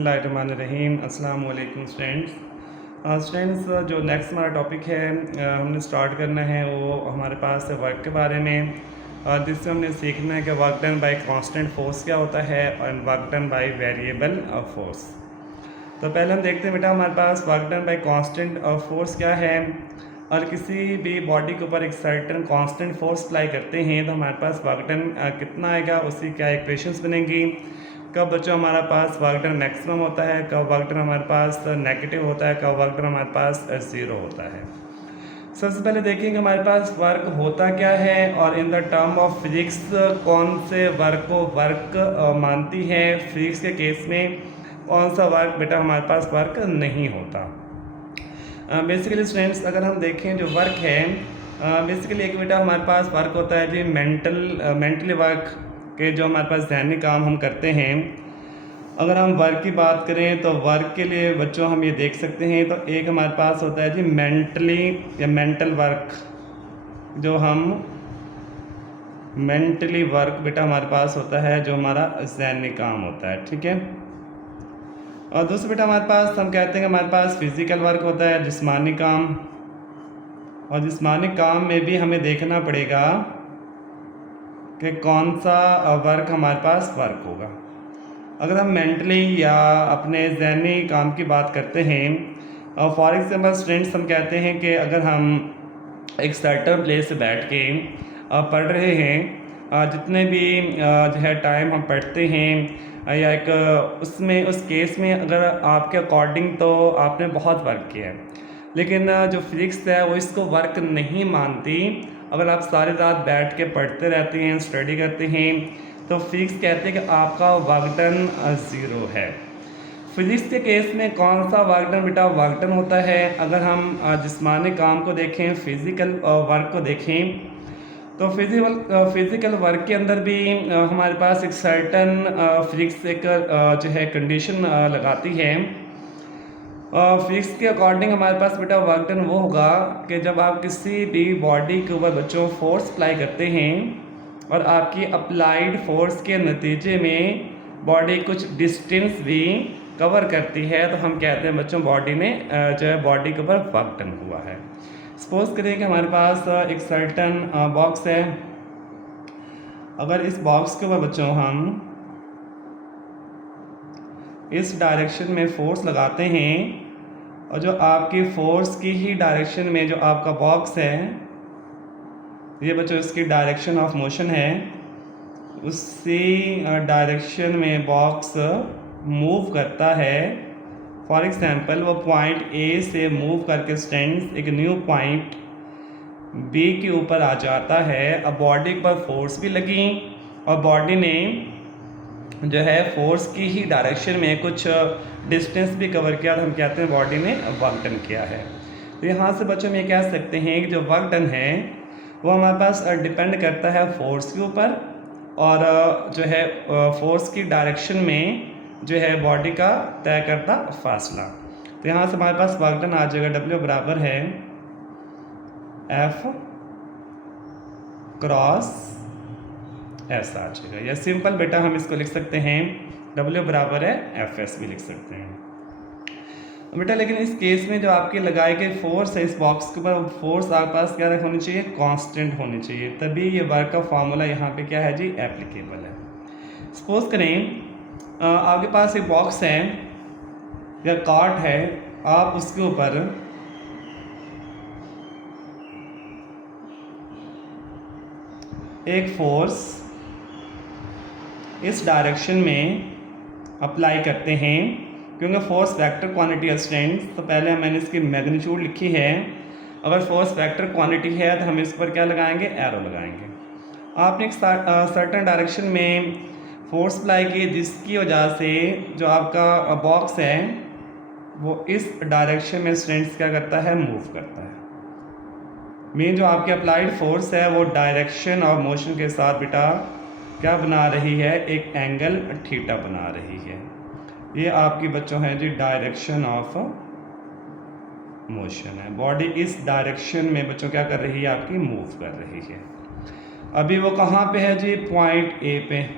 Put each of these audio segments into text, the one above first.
रहीम अस्सलाम वालेकुम स्टूडेंट्स। जो नेक्स्ट हमारा टॉपिक है हमने स्टार्ट करना है वो हमारे पास है वर्क के बारे में, जिससे हमने सीखना है कि work done by constant force क्या होता है और work done by variable force. तो पहले हम देखते हैं बेटा हमारे पास work done by constant force क्या है। और किसी भी बॉडी के ऊपर एक सर्टेन कांस्टेंट फोर्स अप्लाई करते हैं तो हमारे पास वर्क डन कितना आएगा, उसकी क्या इक्वेशंस बनेंगी। कब बच्चों हमारे पास वर्क डन मैक्सिमम होता है, कब वर्क डन हमारे पास नेगेटिव होता है, कब वर्क डन हमारे पास ज़ीरो होता है। सबसे पहले देखेंगे हमारे पास वर्क होता क्या है और in the term of physics कौन से वर्क को वर्क मानती है। फिजिक्स के केस में कौन सा वर्क बेटा हमारे पास वर्क नहीं होता। बेसिकली स्टूडेंट्स अगर हम देखें जो वर्क है बेसिकली एक बेटा हमारे पास वर्क होता है जी मेंटली वर्क के जो हमारे पास ज़हनी काम हम करते हैं। अगर हम वर्क की बात करें तो वर्क के लिए बच्चों हम ये देख सकते हैं तो एक हमारे पास होता है जी मेंटली या मेंटल वर्क, जो हम मेंटली वर्क बेटा हमारे पास होता है जो हमारा ज़हनी काम होता है, ठीक है। और दूसरा बेटा हमारे पास हम कहते हैं कि हमारे पास फिज़िकल वर्क होता है, जिस्मानी काम। और जिस्मानी काम में भी हमें देखना पड़ेगा कि कौन सा वर्क हमारे पास वर्क होगा। अगर हम मेंटली या अपने ज़हनी काम की बात करते हैं, फॉर एग्जांपल स्टूडेंट्स हम कहते हैं कि अगर हम एक सर्टेन प्लेस से बैठ के पढ़ रहे हैं, जितने भी जो है टाइम हम पढ़ते हैं या एक उसमें उस केस में अगर आपके अकॉर्डिंग तो आपने बहुत वर्क किया है, लेकिन जो फिज़िक्स है वो इसको वर्क नहीं मानती। अगर आप सारी रात बैठ के पढ़ते रहते हैं, स्टडी करते हैं, तो फिज़िक्स कहते हैं कि आपका वर्क डन ज़ीरो है। फिज़िक्स के केस में कौन सा वर्क डन बेटा वर्क डन होता है। अगर हम जिस्मानी काम को देखें, फिज़िकल वर्क को देखें, तो फिज़िकल वर्क के अंदर भी हमारे पास एक सर्टन फिज़िक्स एक जो है कंडीशन लगाती है। फिज़िक्स के अकॉर्डिंग हमारे पास बेटा वर्क डन वो होगा कि जब आप किसी भी बॉडी के ऊपर बच्चों फोर्स अप्लाई करते हैं और आपकी अप्लाइड फोर्स के नतीजे में बॉडी कुछ डिस्टेंस भी कवर करती है, तो हम कहते हैं बच्चों बॉडी ने जो है बॉडी के ऊपर वर्क डन हुआ है। सपोज करें कि हमारे पास एक सर्टन बॉक्स है। अगर इस बॉक्स के ऊपर बच्चों हम इस डायरेक्शन में फोर्स लगाते हैं और जो आपकी फोर्स की ही डायरेक्शन में जो आपका बॉक्स है, ये बच्चों इसकी डायरेक्शन ऑफ मोशन है, उसी डायरेक्शन में बॉक्स मूव करता है। फॉर एग्जांपल वो पॉइंट ए से मूव करके स्टूडेंट्स एक न्यू पॉइंट बी के ऊपर आ जाता है। अब बॉडी पर फोर्स भी लगी और बॉडी ने जो है फोर्स की ही डायरेक्शन में कुछ डिस्टेंस भी कवर किया, तो हम कहते हैं बॉडी ने वर्क डन किया है। तो यहाँ से बच्चों में ये कह सकते हैं कि जो वर्क डन है वो हमारे पास डिपेंड करता है फोर्स के ऊपर और जो है फोर्स की डायरेक्शन में जो है बॉडी का तय करता फासला। तो यहाँ से हमारे पास वर्क डन आ जाएगा W बराबर है F क्रॉस S आ जाएगा, या सिंपल बेटा हम इसको लिख सकते हैं W बराबर है FS भी लिख सकते हैं बेटा। लेकिन इस केस में जो आपके लगाए गए फोर्स है इस बॉक्स के ऊपर, फोर्स आपके पास क्या होनी चाहिए, कांस्टेंट होनी चाहिए, तभी ये वर्क का फॉर्मूला यहाँ पे क्या है जी एप्लीकेबल है। सपोज करें आपके पास एक बॉक्स है या कार्ट है, आप उसके ऊपर एक फोर्स इस डायरेक्शन में अप्लाई करते हैं, क्योंकि फोर्स वेक्टर क्वांटिटी है स्टूडेंट्स, तो पहले मैंने इसकी मैग्नीट्यूड लिखी है। अगर फोर्स वेक्टर क्वांटिटी है तो हम इस पर क्या लगाएंगे, एरो लगाएंगे। आपने एक सर्टेन डायरेक्शन में फोर्स अप्लाई की, जिसकी वजह से जो आपका बॉक्स है वो इस डायरेक्शन में स्टूडेंट्स क्या करता है, मूव करता है। मेन जो आपकी अप्लाइड फोर्स है वो डायरेक्शन और मोशन के साथ बेटा क्या बना रही है, एक एंगल थीटा बना रही है। ये आपकी बच्चों है जी डायरेक्शन ऑफ मोशन है। बॉडी इस डायरेक्शन में बच्चों क्या कर रही है, आपकी मूव कर रही है। अभी वो कहाँ पे है जी, पॉइंट ए पे।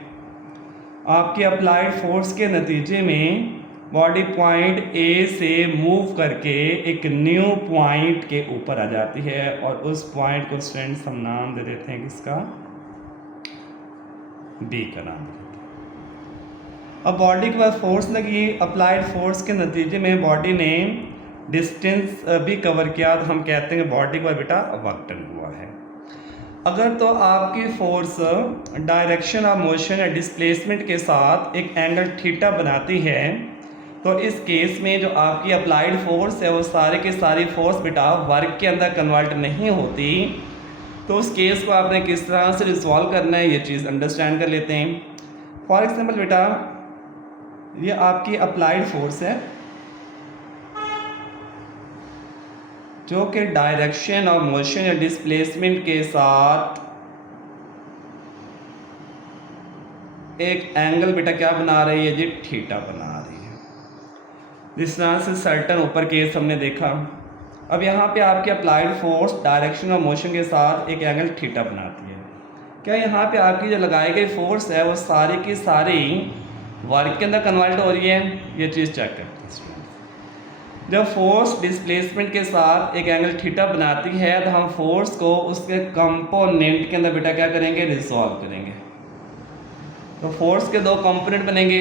आपकी अप्लाइड फोर्स के नतीजे में बॉडी पॉइंट ए से मूव करके एक न्यू पॉइंट के ऊपर आ जाती है और उस पॉइंट को स्टूडेंट्स हम नाम दे देते हैं किसका, बी का नाम दे देते हैं। अब बॉडी के बाद फोर्स लगी, अप्लाइड फोर्स के नतीजे में बॉडी ने डिस्टेंस भी कवर किया, तो हम कहते हैं बॉडी के बाद बेटा वर्क डन हुआ है। अगर तो आपकी फोर्स डायरेक्शन ऑफ मोशन या डिस्प्लेसमेंट के साथ एक एंगल थीटा बनाती है, तो इस केस में जो आपकी अप्लाइड फोर्स है वो सारे की सारी फोर्स बेटा वर्क के अंदर कन्वर्ट नहीं होती। तो उस केस को आपने किस तरह से रिजॉल्व करना है ये चीज़ अंडरस्टैंड कर लेते हैं। फॉर एग्जांपल बेटा ये आपकी अप्लाइड फोर्स है जो कि डायरेक्शन और मोशन या डिस्प्लेसमेंट के साथ एक एंगल बेटा क्या बना रही है जी, थीटा बना रही है। जिस तरह से सर्टन ऊपर केस हमने देखा, अब यहाँ पे आपकी अप्लाइड फोर्स डायरेक्शन और मोशन के साथ एक एंगल थीटा बनाती है। क्या यहाँ पे आपकी जो लगाई गई फोर्स है वो सारी की सारी वर्क के अंदर कन्वर्ट हो रही है, ये चीज़ चेक करते हैं। जब फोर्स डिस्प्लेसमेंट के साथ एक एंगल थीटा बनाती है तो हम फोर्स को उसके कंपोनेंट के अंदर बेटा क्या करेंगे, रिजॉल्व करेंगे। तो फोर्स के दो कंपोनेंट बनेंगे,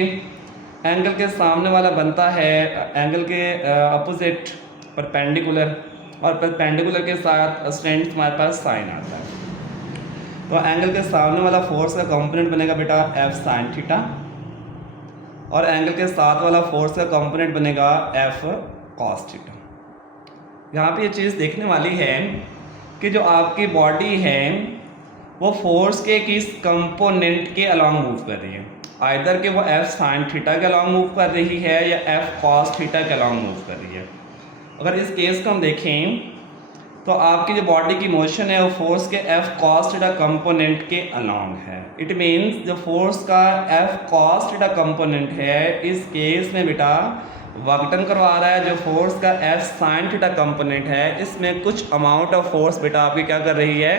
एंगल के सामने वाला बनता है एंगल के अपोजिट परपेंडिकुलर, और परपेंडिकुलर के साथ स्टैंड हमारे पास साइन आता है। तो एंगल के सामने वाला फोर्स का कंपोनेंट बनेगा बेटा एफ साइन थीटा, और एंगल के साथ वाला फोर्स का कंपोनेंट बनेगा एफ कॉस थीटा। यहाँ पे ये चीज़ देखने वाली है कि जो आपकी बॉडी है वो फोर्स के किस कंपोनेंट के अलॉन्ग मूव कर रही है, आइदर कि वो एफ साइन थीटा के अलॉन्ग मूव कर रही है या एफ कॉस थीटा के अलॉन्ग मूव कर रही है। अगर इस केस को हम देखें तो आपकी जो बॉडी की मोशन है वो फोर्स के एफ कॉस थीटा कंपोनेंट के अलॉन्ग है। इट मीन्स जो फोर्स का एफ कॉस थीटा कंपोनेंट है इस केस में बेटा वर्क डन करवा रहा है। जो फोर्स का एफ साइन थीटा कंपोनेंट है इसमें कुछ अमाउंट ऑफ फोर्स बेटा आपकी क्या कर रही है,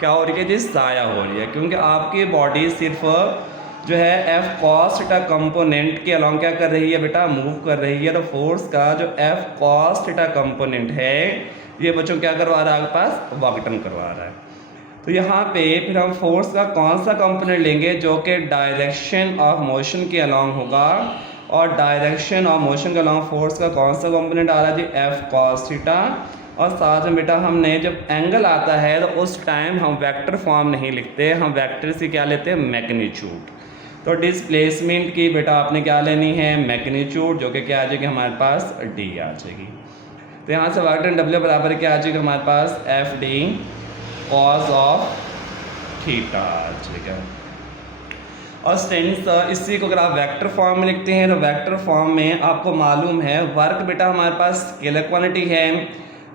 क्या हो रही है जी, ज़ाया हो रही है, क्योंकि आपकी बॉडी सिर्फ जो है एफ कॉस थीटा कंपोनेंट के अलॉन्ग क्या कर रही है बेटा, मूव कर रही है। तो फोर्स का जो एफ कॉस थीटा कंपोनेंट है ये बच्चों क्या करवा रहा है, आपके पास वर्क डन करवा रहा है। तो यहाँ पे फिर हम फोर्स का कौन सा कंपोनेंट लेंगे जो कि डायरेक्शन ऑफ मोशन के अलॉन्ग होगा, और डायरेक्शन ऑफ मोशन के अलॉन्ग फोर्स का कौन सा कंपोनेंट आ रहा है जी, एफ कॉस थीटा। और साथ में बेटा हमने जब एंगल आता है तो उस टाइम हम वेक्टर फॉर्म नहीं लिखते, हम वेक्टर से क्या लेते हैं, मैग्नीट्यूड। तो डिस्प्लेसमेंट की बेटा आपने क्या लेनी है, मैग्नीट्यूड, जो कि क्या आ जाएगी हमारे पास डी आ जाएगी। तो यहाँ से वर्क डन डब्ल्यू बराबर क्या आ जाएगा हमारे पास, F D cos of theta आ जाएगा। और स्टूडेंट्स इसी को अगर आप वेक्टर फॉर्म में लिखते हैं तो वेक्टर फॉर्म में आपको मालूम है वर्क बेटा हमारे पास स्केलर क्वांटिटी है,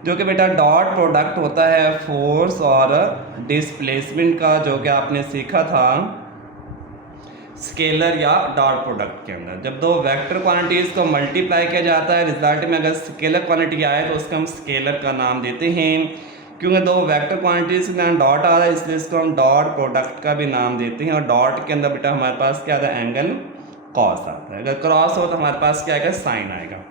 जो कि बेटा डॉट प्रोडक्ट होता है फोर्स और डिस्प्लेसमेंट का, जो कि आपने सीखा था स्केलर या डॉट प्रोडक्ट के अंदर। जब दो वेक्टर क्वांटिटीज़ को मल्टीप्लाई किया जाता है रिजल्ट में अगर स्केलर क्वांटिटी आए तो उसको हम स्केलर का नाम देते हैं, क्योंकि दो वेक्टर क्वांटिटीज के नाम डॉट आ रहा है इसलिए इसको हम डॉट प्रोडक्ट का भी नाम देते हैं। और डॉट के अंदर बेटा हमारे पास क्या आता है, एंगल कॉस आता है, अगर क्रॉस हो तो हमारे पास क्या आएगा, साइन आएगा।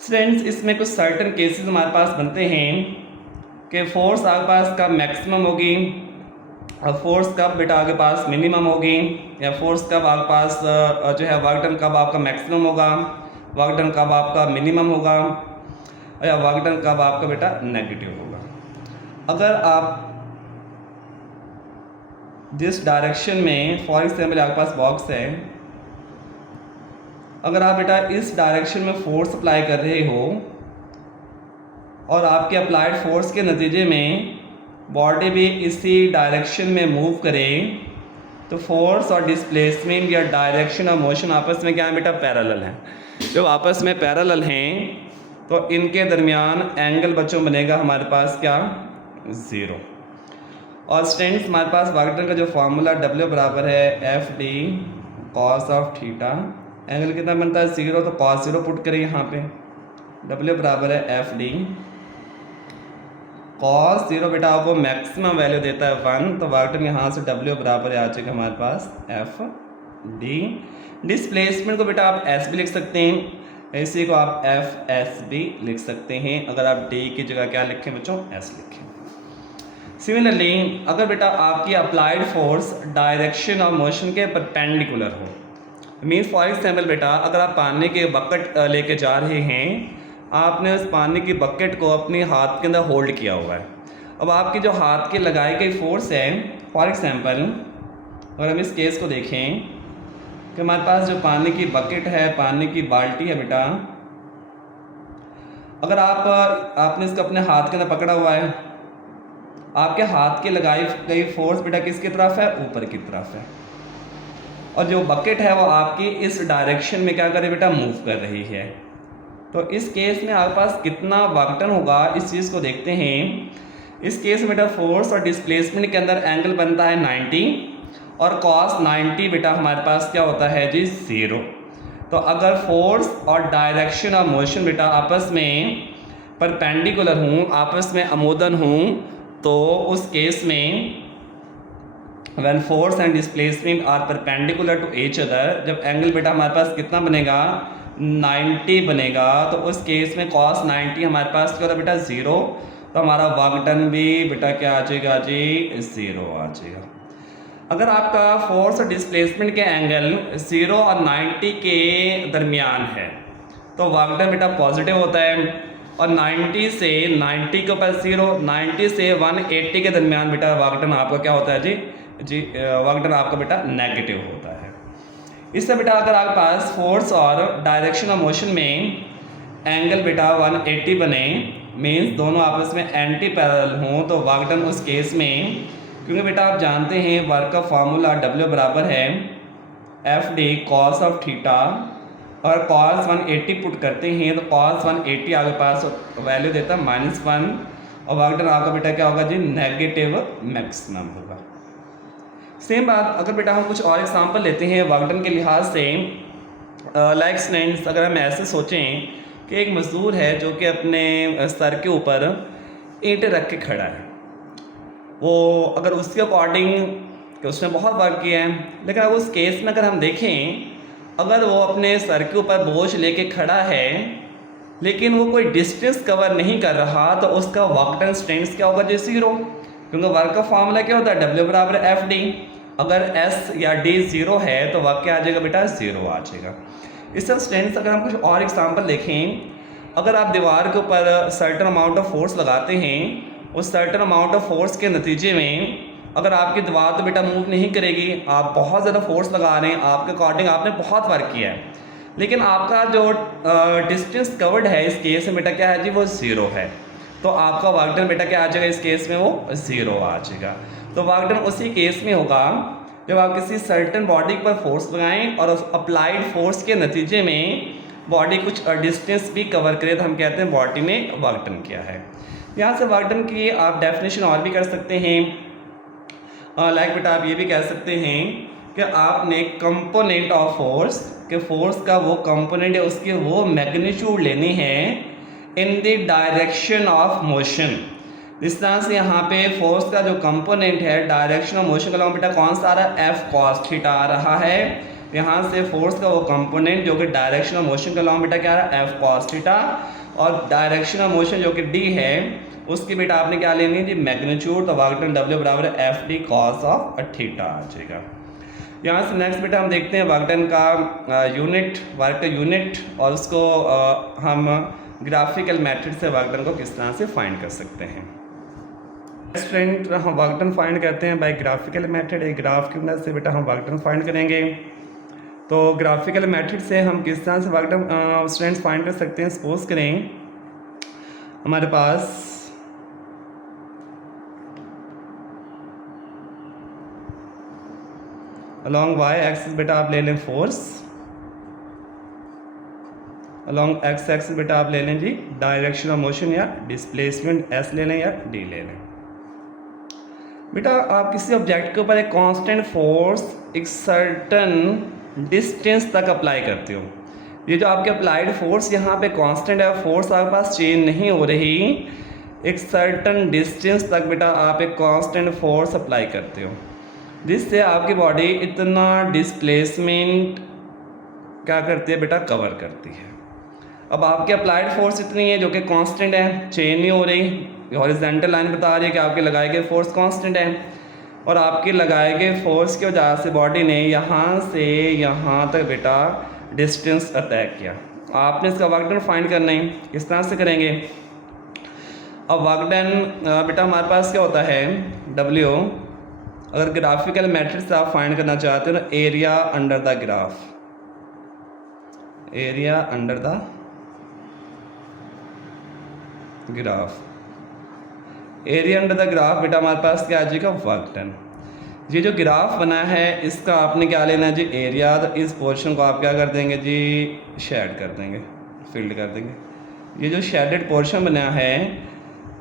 फ्रेंड्स इसमें कुछ सर्टन केसेस हमारे पास बनते हैं कि फोर्स आपके पास कब मैक्सिमम होगी और फोर्स कब बेटा आपके पास मिनिमम होगी, या फोर्स कब आपके पास जो है वर्क डन कब आपका मैक्सिमम होगा, वर्क डन कब आपका मिनिमम होगा, या वर्क डन कब आपका बेटा नेगेटिव होगा। अगर आप जिस डायरेक्शन में फॉर एग्जाम्पल आपके पास बॉक्स है, अगर आप बेटा इस डायरेक्शन में फोर्स अप्लाई कर रहे हो और आपके अप्लाइड फोर्स के नतीजे में बॉडी भी इसी डायरेक्शन में मूव करें तो फोर्स और डिस्प्लेसमेंट या डायरेक्शन और मोशन आपस में क्या है बेटा, पैरेलल हैं। जब आपस में पैरेलल हैं तो इनके दरमियान एंगल बच्चों बनेगा हमारे पास क्या, ज़ीरो। और स्टूडेंट्स हमारे पास वर्क डन का जो फार्मूला W बराबर है F D cos of theta, angle कितना बनता है, ज़ीरो, तो कॉस ज़ीरो पुट करें यहाँ पे, W बराबर है एफ डी कॉस ज़ीरो बेटा आपको मैक्सिमम वैल्यू देता है 1, तो वर्क डन यहाँ से W बराबर आ जाएगा हमारे पास एफ डी। डिस्प्लेसमेंट को बेटा आप एस भी लिख सकते हैं, इसी को आप एफ एस भी लिख सकते हैं। अगर आप डी की जगह क्या लिखें बच्चों, एस लिखें। सिमिलरली अगर बेटा आपकी applied force direction of motion के परपेंडिकुलर हो, मीन्स फॉर एग्जाम्पल बेटा अगर आप पानी के बकेट लेके जा रहे हैं, आपने उस पानी की बकेट को अपने हाथ के अंदर होल्ड किया हुआ है। अब आपकी जो हाथ की लगाई गई फोर्स है, फॉर एग्जाम्पल अगर हम इस केस को देखें कि हमारे पास जो पानी की बकेट है, पानी की बाल्टी है बेटा, अगर आपने इसको अपने हाथ के अंदर पकड़ा हुआ है, आपके हाथ की लगाई गई फोर्स बेटा किसकी तरफ है, ऊपर की तरफ है, और जो बकेट है वो आपकी इस डायरेक्शन में क्या कर रही है बेटा, मूव कर रही है। तो इस केस में आपके पास कितना वर्क डन होगा, इस चीज़ को देखते हैं। इस केस में बेटा फोर्स और डिस्प्लेसमेंट के अंदर एंगल बनता है 90 और cos 90 बेटा हमारे पास क्या होता है जी, 0। तो अगर फोर्स और डायरेक्शन ऑफ मोशन बेटा आपस में परपेंडिकुलर हूँ, आपस में अमोदन हूँ, तो उस केस में when force and displacement are perpendicular to each other, जब एंगल बेटा हमारे पास कितना बनेगा, 90 बनेगा, तो उस केस में cos 90 हमारे पास क्या होता है बेटा, 0। तो हमारा वर्क डन भी बेटा क्या आ जाएगा जी, 0 आ जाएगा। अगर आपका फोर्स और डिस्प्लेसमेंट के एंगल 0 और 90 के दरमियान है तो वर्क डन बेटा पॉजिटिव होता है, और 90 से 90 के ऊपर 0, 90 से 180 के दरमियान बेटा वर्क डन आपका क्या होता है जी वर्क डन आपका बेटा नेगेटिव होता है। इससे बेटा अगर आपके पास फोर्स और डायरेक्शन ऑफ मोशन में एंगल बेटा 180 बने, मीन्स दोनों आपस में एंटी पैरेलल हों, तो वर्क डन उस केस में, क्योंकि बेटा आप जानते हैं वर्क का फार्मूला W बराबर है F D cos of theta, और cos 180 पुट करते हैं तो cos 180 आपके पास वैल्यू देता है -1, और वर्क डन आपका बेटा क्या होगा जी, नेगेटिव मैक्सिमम होगा। सेम बात अगर बेटा हम कुछ और एग्जांपल लेते हैं वर्क डन के लिहाज से, लाइक स्टूडेंट्स अगर हम ऐसे सोचें कि एक मजदूर है जो कि अपने सर के ऊपर ईंटें रख के खड़ा है, वो अगर उसके अकॉर्डिंग कि उसने बहुत वर्क किया है, लेकिन अब उस केस में अगर हम देखें, अगर वो अपने सर के ऊपर बोझ लेके खड़ा है लेकिन वो कोई डिस्टेंस कवर नहीं कर रहा, तो उसका वर्क डन स्ट्रेंथ क्या होगा जी, 0, क्योंकि वर्क का फॉर्मूला क्या होता है, W बराबर एफ डी। अगर S या D 0 है तो वर्क क्या आ जाएगा बेटा, 0 आ जाएगा। इस तरह स्ट्रेंथ अगर हम कुछ और एग्जांपल देखें, अगर आप दीवार के ऊपर सर्टेन अमाउंट ऑफ फोर्स लगाते हैं, उस सर्टेन अमाउंट ऑफ फोर्स के नतीजे में अगर आपकी दीवार तो बेटा मूव नहीं करेगी, आप बहुत ज़्यादा फोर्स लगा रहे हैं, आपके अकॉर्डिंग आपने बहुत वर्क किया है, लेकिन आपका जो डिस्टेंस कवर्ड है इस केस में बेटा क्या है जी, वो 0 है, तो आपका वर्क डन बेटा क्या आ जाएगा, इस केस में वो 0 आ जाएगा। तो वर्क डन उसी केस में होगा जब आप किसी सर्टेन बॉडी पर फोर्स लगाएं और उस अप्लाइड फोर्स के नतीजे में बॉडी कुछ डिस्टेंस भी कवर करे, तो हम कहते हैं बॉडी ने वर्क डन किया है। यहाँ से वर्क डन की आप डेफिनेशन और भी कर सकते हैं, लाइक बेटा आप ये भी कह सकते हैं कि आपने कंपोनेंट ऑफ फोर्स के फोर्स का वो कंपोनेंट है, उसकी वो मैग्नीट्यूड लेनी है in the direction of motion. इस तरह से यहाँ पे फोर्स का जो कंपोनेंट है डायरेक्शन ऑफ मोशन का बेटा कौन सा आ रहा है, एफ कॉस थीटा आ रहा है। यहाँ से फोर्स का वो कंपोनेंट जो कि डायरेक्शन ऑफ मोशन का लॉन्ग बेटा क्या आ रहा है, एफ कॉस थीटा, और डायरेक्शन ऑफ मोशन जो कि डी है उसकी बेटा आपने क्या लेनी है जी, मैग्नीट्यूड। तो वर्क डन W बराबर F D cos of theta आ जाएगा। यहाँ से नेक्स्ट बेटा हम देखते हैं वर्क डन का यूनिट, वर्क का यूनिट, और उसको हम ग्राफिकल मेथड से वर्क डन को किस तरह से फाइंड कर सकते हैं। स्टूडेंट हम वर्क डन फाइंड करते हैं बाय ग्राफिकल मेथड। एक ग्राफ की मदद से बेटा हम वर्क डन फाइंड करेंगे। तो ग्राफिकल मेथड से हम किस तरह से वर्क डन स्टूडेंट्स फाइंड कर सकते हैं। सपोज करें हमारे पास अलॉन्ग वाई एक्सिस बेटा आप ले लें फोर्स, अलॉन्ग एक्स एक्सिस बेटा आप ले लें जी डायरेक्शन ऑफ मोशन या डिस्प्लेसमेंट एस ले लें या डी ले लें। बेटा आप किसी ऑब्जेक्ट के ऊपर एक कांस्टेंट फोर्स एक सर्टन डिस्टेंस तक अप्लाई करते हो। ये जो आपके अप्लाइड फोर्स यहाँ पे कांस्टेंट है, फोर्स आपके पास चेंज नहीं हो रही, एक सर्टन डिस्टेंस तक बेटा आप एक कांस्टेंट फोर्स अप्लाई करते हो। जिससे आपकी बॉडी इतना डिस्प्लेसमेंट क्या करती है बेटा, कवर करती है। अब आपकी अप्लाइड फोर्स इतनी है जो कि कांस्टेंट है, चेंज नहीं हो रही, हॉरिजॉन्टल लाइन बता रही है कि आपके लगाए गए फोर्स कांस्टेंट है, और आपके लगाए गए फोर्स की वजह से बॉडी ने यहाँ से यहाँ तक बेटा डिस्टेंस अटैक किया। आपने इसका वर्क डन फाइंड करना है, किस तरह से करेंगे। अब वर्क डन बेटा हमारे पास क्या होता है, W, अगर ग्राफिकल मैट्रिक्स आप फाइंड करना चाहते हो ना, area under the graph, area under the graph, area under the graph बेटा हमारे पास क्या आ जाएगा, वर्क डन। ये जो ग्राफ बना है इसका आपने क्या लेना है जी, एरिया। तो इस पोर्शन को आप क्या कर देंगे जी, शेड कर देंगे, फील्ड कर देंगे। ये जो शेडेड पोर्शन बना है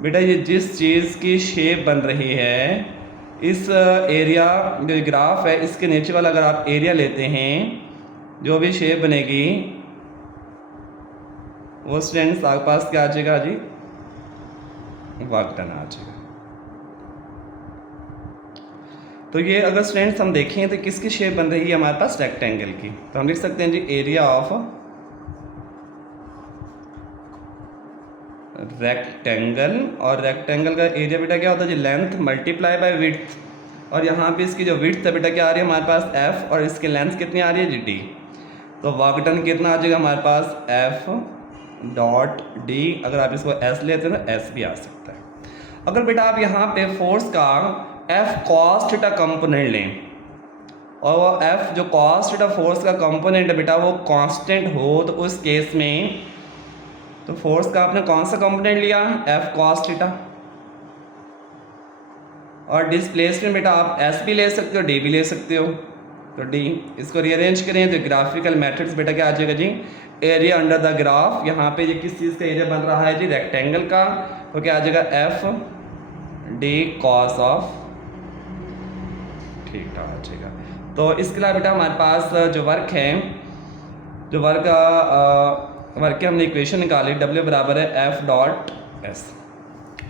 बेटा, ये जिस चीज़ की शेप बन रही है, इस एरिया जो ग्राफ है इसके नीचे वाला अगर आप एरिया लेते हैं, जो भी शेप बनेगी वो स्टूडेंट्स आपके पास क्या आ जाएगा जी, वर्क डन आ जाएगा। तो ये अगर स्टूडेंट्स हम देखें तो किसकी शेप बन रही है हमारे पास, रेक्टेंगल की। तो हम लिख सकते हैं जी एरिया ऑफ रेक्टेंगल, और रेक्टेंगल का एरिया बेटा क्या होता है जी, लेंथ मल्टीप्लाई बाय विड्थ, और यहाँ पे इसकी जो विड्थ है बेटा क्या आ रही है हमारे पास, f, और इसकी लेंथ कितनी आ रही है जी, d। तो वर्क डन कितना आ जाएगा हमारे पास, f डॉट d। अगर आप इसको s लेते हैं तो s भी आ सकता है। अगर बेटा आप यहाँ पे फोर्स का f cos थीटा कंपोनेंट लें, और वो f जो cos थीटा फोर्स का कंपोनेंट है बेटा वो कांस्टेंट हो, तो उस केस में तो फोर्स का आपने कौन सा कंपोनेंट लिया, f cos थीटा, और डिस्प्लेसमेंट बेटा आप s भी ले सकते हो, d भी ले सकते हो। तो d इसको रीअरेंज करें तो ग्राफिकल मैट्रिक्स बेटा क्या आ जाएगा जी, एरिया अंडर द ग्राफ। यहाँ पे ये किस चीज़ का एरिया बन रहा है जी, रेक्टेंगल का, तो क्या आ जाएगा, f d cos of theta आ जाएगा। तो इसके अलावा बेटा हमारे पास जो वर्क है, जो वर्क की हमने इक्वेशन निकाली, W बराबर है F डॉट S।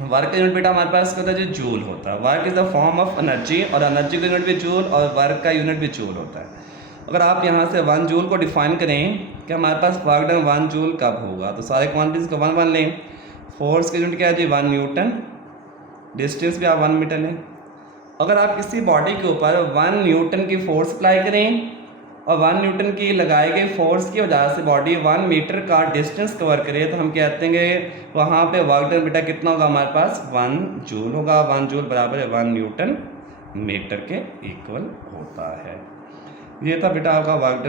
वर्क का यूनिट बेटा हमारे पास क्या होता है जी, जूल होता है। Work is the form of energy, और एनर्जी का यूनिट भी जूल, और वर्क का यूनिट भी जूल होता है। अगर आप यहाँ से 1 जूल को डिफाइन करें कि हमारे पास वर्क डन 1 जूल कब होगा, तो सारे क्वांटिटीज को 1 1 लें। फोर्स का यूनिट क्या है जी, 1 न्यूटन, डिस्टेंस भी आप 1 मीटर लें। अगर आप किसी बॉडी के ऊपर 1 न्यूटन की फोर्स अप्लाई करें, और 1 न्यूटन की लगाई गई फोर्स की वजह से बॉडी 1 मीटर का डिस्टेंस कवर करे, तो हम कहते हैं वहाँ पे वर्क डन बेटा कितना होगा हमारे पास, 1 जूल होगा। 1 जूल बराबर है 1 न्यूटन मीटर के इक्वल होता है। ये था बेटा आपका वर्क डन।